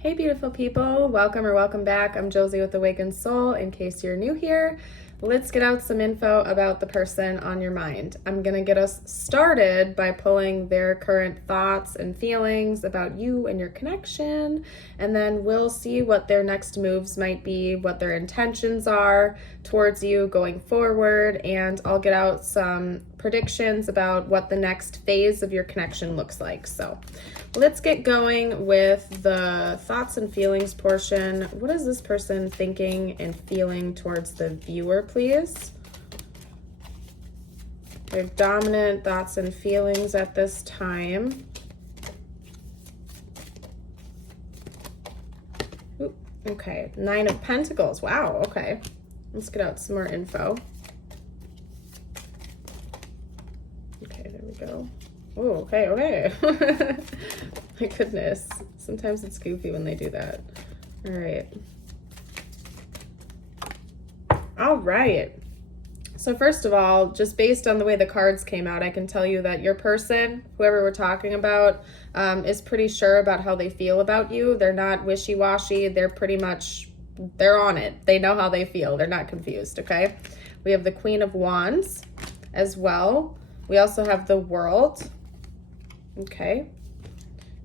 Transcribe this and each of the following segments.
Hey beautiful people, welcome or welcome back. I'm Josie with Awakened Soul. In case you're new here, let's get out some info about the person on your mind. I'm gonna get us started by pulling their current thoughts and feelings about you and your connection, and then we'll see what their next moves might be, what their intentions are towards you going forward, and I'll get out some predictions about what the next phase of your connection looks like. So let's get going with the thoughts and feelings portion. What is this person thinking and feeling towards the viewer, please? Their dominant thoughts and feelings at this time. Ooh, okay, 9 of Pentacles. Wow, okay. Let's get out some more info. Okay, there we go. Oh, okay. My goodness. Sometimes it's goofy when they do that. All right. All right. So first of all, just based on the way the cards came out, I can tell you that your person, whoever we're talking about, is pretty sure about how they feel about you. They're not wishy-washy. They're on it. They know how they feel. They're not confused, okay? We have the Queen of Wands as well. We also have the World. Okay.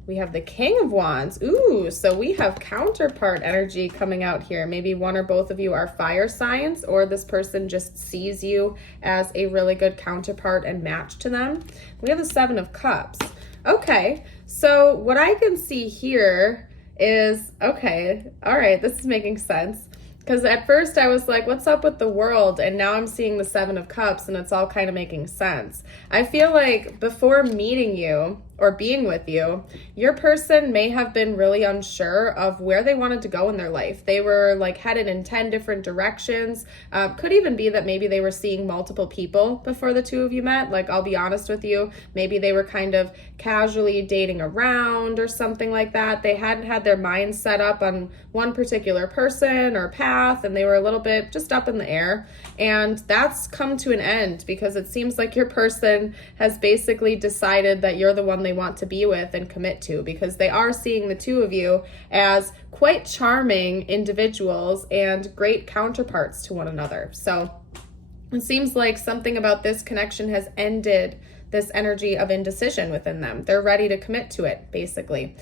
We have the King of Wands. Ooh, so we have counterpart energy coming out here. Maybe one or both of you are fire signs, or this person just sees you as a really good counterpart and match to them. We have the 7 of Cups. Okay, so what I can see here is, okay, all right, this is making sense. Because at first I was like, what's up with the World? And now I'm seeing the 7 of Cups and it's all kind of making sense. I feel like before meeting you or being with you, your person may have been really unsure of where they wanted to go in their life. They were like headed in 10 different directions. Could even be that maybe they were seeing multiple people before the two of you met. Like, I'll be honest with you, maybe they were kind of casually dating around or something like that. They hadn't had their minds set up on one particular person or path, and they were a little bit just up in the air. And that's come to an end because it seems like your person has basically decided that you're the one they want to be with and commit to, because they are seeing the two of you as quite charming individuals and great counterparts to one another. So it seems like something about this connection has ended this energy of indecision within them. They're ready to commit to it, basically.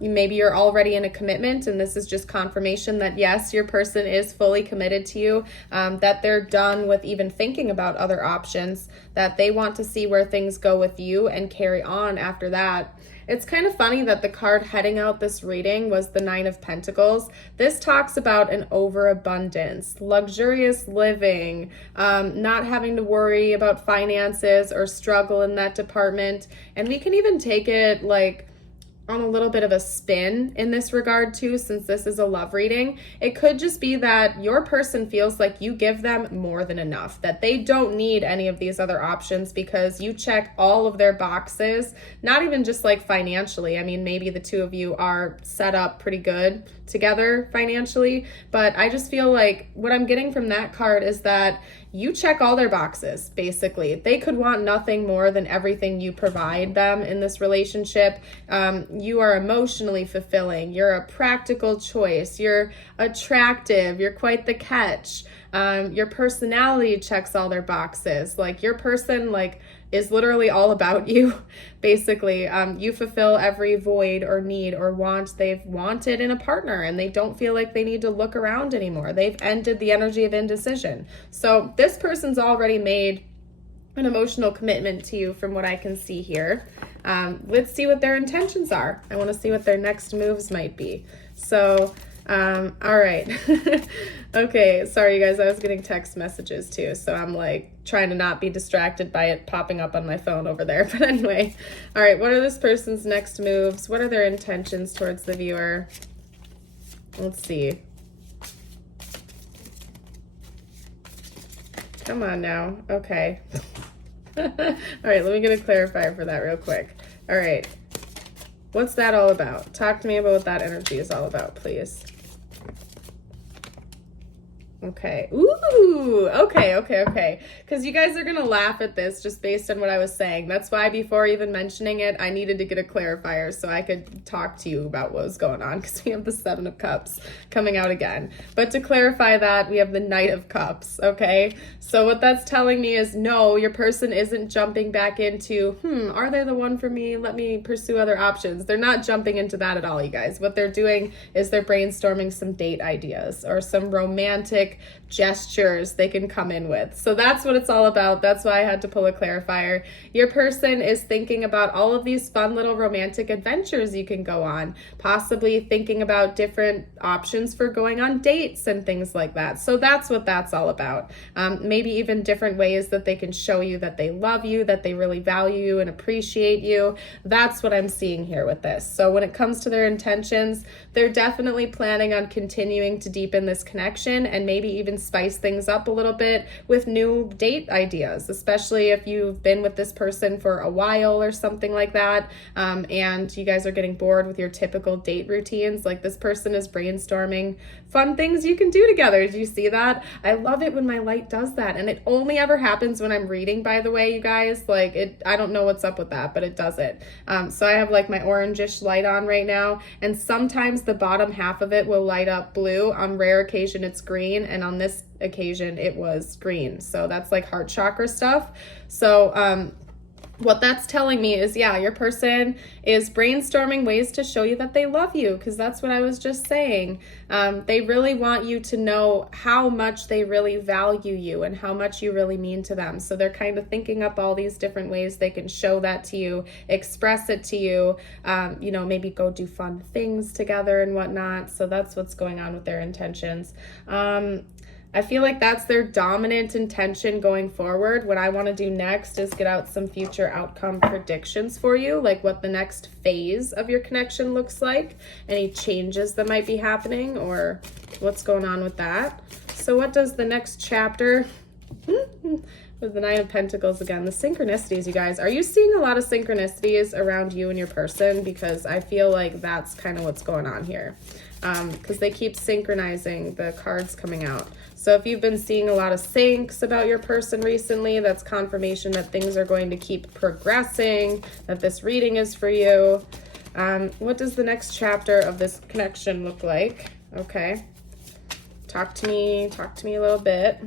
Maybe you're already in a commitment and this is just confirmation that yes, your person is fully committed to you, that they're done with even thinking about other options, that they want to see where things go with you and carry on after that. It's kind of funny that the card heading out this reading was the 9 of Pentacles. This talks about an overabundance, luxurious living, not having to worry about finances or struggle in that department. And we can even take it like on a little bit of a spin in this regard too, since this is a love reading. It could just be that your person feels like you give them more than enough, that they don't need any of these other options because you check all of their boxes, not even just like financially. I mean, maybe the two of you are set up pretty good together financially, but I just feel like what I'm getting from that card is that you check all their boxes, basically. They could want nothing more than everything you provide them in this relationship. You are emotionally fulfilling. You're a practical choice. You're attractive. You're quite the catch. Your personality checks all their boxes. Like, your person, like, is literally all about you, basically. You fulfill every void or need or want they've wanted in a partner, and they don't feel like they need to look around anymore. They've ended the energy of indecision. So this person's already made an emotional commitment to you from what I can see here. Let's see what their intentions are. I want to see what their next moves might be. So, all right. Okay, sorry you guys, I was getting text messages too, so I'm like trying to not be distracted by it popping up on my phone over there. But anyway, all right, what are this person's next moves? What are their intentions towards the viewer? Let's see. Come on now. Okay. All right, let me get a clarifier for that real quick. All right. What's that all about? Talk to me about what that energy is all about, please. Okay. Ooh. Okay. Because you guys are going to laugh at this just based on what I was saying. That's why before even mentioning it, I needed to get a clarifier so I could talk to you about what was going on, because we have the Seven of Cups coming out again. But to clarify that, we have the Knight of Cups, okay? So what that's telling me is, no, your person isn't jumping back into, are they the one for me? Let me pursue other options. They're not jumping into that at all, you guys. What they're doing is they're brainstorming some date ideas or some romantic gestures they can come in with. So that's what it's all about. That's why I had to pull a clarifier. Your person is thinking about all of these fun little romantic adventures you can go on, possibly thinking about different options for going on dates and things like that. So that's what that's all about. Maybe even different ways that they can show you that they love you, that they really value you and appreciate you. That's what I'm seeing here with this. So when it comes to their intentions, they're definitely planning on continuing to deepen this connection and maybe even spice things up a little bit with new date ideas, especially if you've been with this person for a while or something like that, and you guys are getting bored with your typical date routines. Like, this person is brainstorming fun things you can do together. Do you see that? I love it when my light does that, and it only ever happens when I'm reading, by the way, you guys. Like, I don't know what's up with that, but it does it. So I have like my orangish light on right now, and sometimes the bottom half of it will light up blue. On rare occasion it's green, and on this occasion it was green. So that's like heart chakra stuff. So what that's telling me is, yeah, your person is brainstorming ways to show you that they love you, because that's what I was just saying. They really want you to know how much they really value you and how much you really mean to them. So they're kind of thinking up all these different ways they can show that to you, express it to you, maybe go do fun things together and whatnot. So that's what's going on with their intentions. I feel like that's their dominant intention going forward. What I want to do next is get out some future outcome predictions for you, like what the next phase of your connection looks like, any changes that might be happening, or what's going on with that. So what does the next chapter with the Nine of Pentacles again, the synchronicities, you guys. Are you seeing a lot of synchronicities around you and your person? Because I feel like that's kind of what's going on here. Because they keep synchronizing the cards coming out. So if you've been seeing a lot of syncs about your person recently, that's confirmation that things are going to keep progressing, that this reading is for you. What does the next chapter of this connection look like? Okay. Talk to me a little bit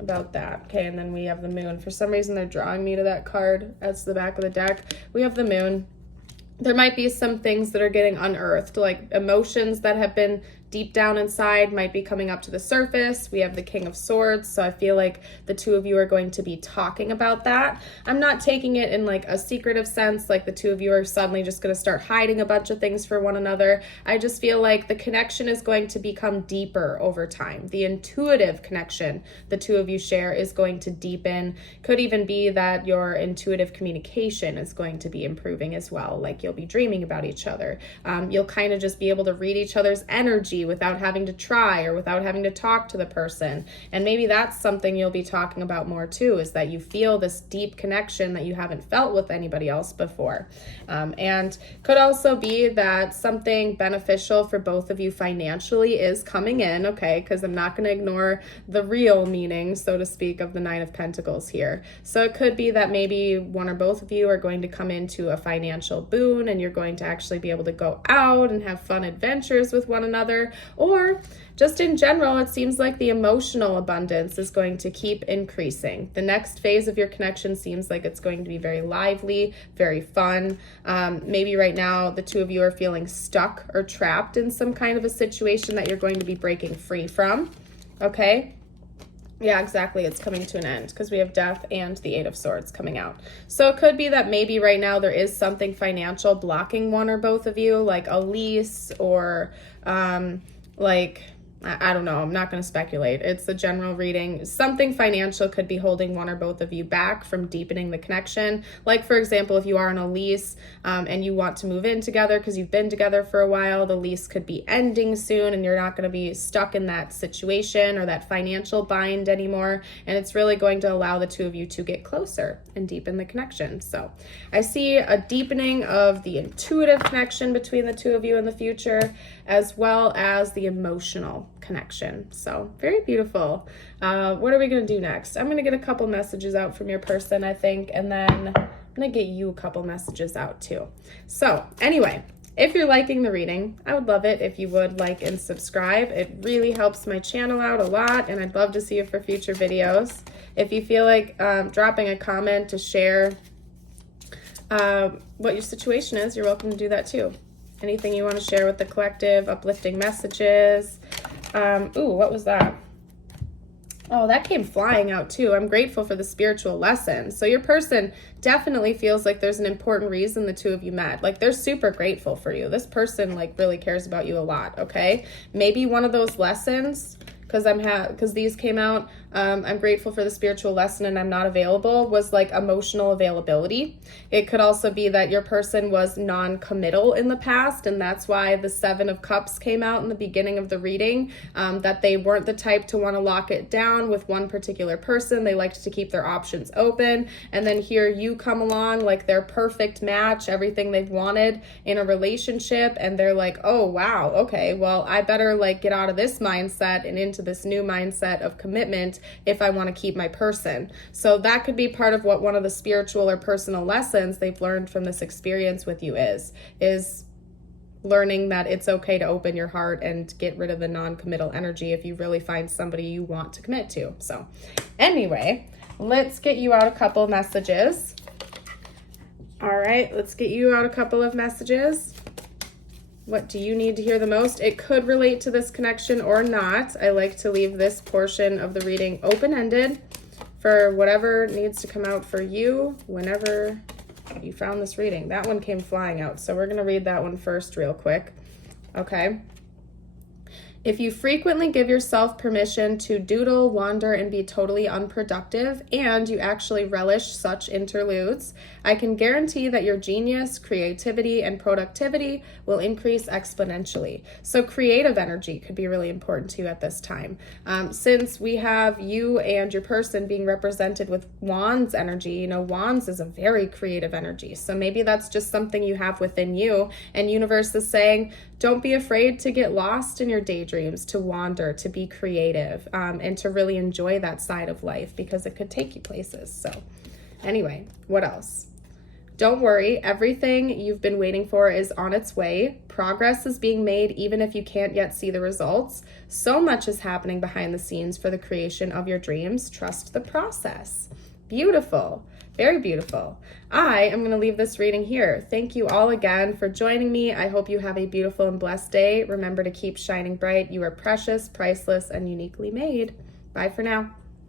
about that. Okay, and then we have the moon. For some reason, they're drawing me to that card. That's the back of the deck. We have the moon. There might be some things that are getting unearthed, like emotions that have been deep down inside might be coming up to the surface. We have the King of Swords, so I feel like the two of you are going to be talking about that. I'm not taking it in like a secretive sense, like the two of you are suddenly just going to start hiding a bunch of things for one another. I just feel like the connection is going to become deeper over time. The intuitive connection the two of you share is going to deepen. Could even be that your intuitive communication is going to be improving as well. Like, you'll be dreaming about each other. You'll kind of just be able to read each other's energy without having to try or without having to talk to the person. And maybe that's something you'll be talking about more too, is that you feel this deep connection that you haven't felt with anybody else before. And could also be that something beneficial for both of you financially is coming in, okay? Because I'm not going to ignore the real meaning, so to speak, of the Nine of Pentacles here. So it could be that maybe one or both of you are going to come into a financial boon, and you're going to actually be able to go out and have fun adventures with one another. Or just in general, it seems like the emotional abundance is going to keep increasing. The next phase of your connection seems like it's going to be very lively, very fun. Maybe right now the two of you are feeling stuck or trapped in some kind of a situation that you're going to be breaking free from. Okay? Yeah, exactly. It's coming to an end because we have Death and the Eight of Swords coming out. So it could be that maybe right now there is something financial blocking one or both of you, like a lease or I don't know. I'm not going to speculate. It's a general reading. Something financial could be holding one or both of you back from deepening the connection. Like, for example, if you are on a lease and you want to move in together because you've been together for a while, the lease could be ending soon and you're not going to be stuck in that situation or that financial bind anymore. And it's really going to allow the two of you to get closer and deepen the connection. So I see a deepening of the intuitive connection between the two of you in the future, as well as the emotional connection. So very beautiful. What are we going to do next? I'm going to get a couple messages out from your person, I think, and then I'm going to get you a couple messages out too. So anyway, if you're liking the reading, I would love it if you would like and subscribe. It really helps my channel out a lot, and I'd love to see you for future videos. If you feel like dropping a comment to share what your situation is, you're welcome to do that too. Anything you want to share with the collective, uplifting messages. Ooh, what was that? Oh, that came flying out too. I'm grateful for the spiritual lesson. So your person definitely feels like there's an important reason the two of you met. Like they're super grateful for you. This person like really cares about you a lot, okay? Maybe one of those lessons, because these came out, I'm grateful for the spiritual lesson and I'm not available, was like emotional availability. It could also be that your person was non-committal in the past, and that's why the 7 of Cups came out in the beginning of the reading, that they weren't the type to want to lock it down with one particular person. They liked to keep their options open, and then here you come along like their perfect match, everything they've wanted in a relationship, and they're like, oh wow, okay, well I better like get out of this mindset and into this new mindset of commitment if I want to keep my person. So that could be part of what one of the spiritual or personal lessons they've learned from this experience with you is learning that it's okay to open your heart and get rid of the non-committal energy if you really find somebody you want to commit to. So anyway, let's get you out a couple messages. All right, let's get you out a couple of messages. What do you need to hear the most? It could relate to this connection or not. I like to leave this portion of the reading open-ended for whatever needs to come out for you whenever you found this reading. That one came flying out, so we're going to read that one first real quick. Okay. If you frequently give yourself permission to doodle, wander, and be totally unproductive, and you actually relish such interludes, I can guarantee that your genius, creativity, and productivity will increase exponentially. So creative energy could be really important to you at this time. Since we have you and your person being represented with Wands energy, you know, Wands is a very creative energy. So maybe that's just something you have within you, and universe is saying, don't be afraid to get lost in your daydreams, to wander, to be creative, and to really enjoy that side of life because it could take you places. So anyway, what else? Don't worry, everything you've been waiting for is on its way. Progress is being made even if you can't yet see the results. So much is happening behind the scenes for the creation of your dreams. Trust the process. Beautiful. Very beautiful. I am going to leave this reading here. Thank you all again for joining me. I hope you have a beautiful and blessed day. Remember to keep shining bright. You are precious, priceless, and uniquely made. Bye for now.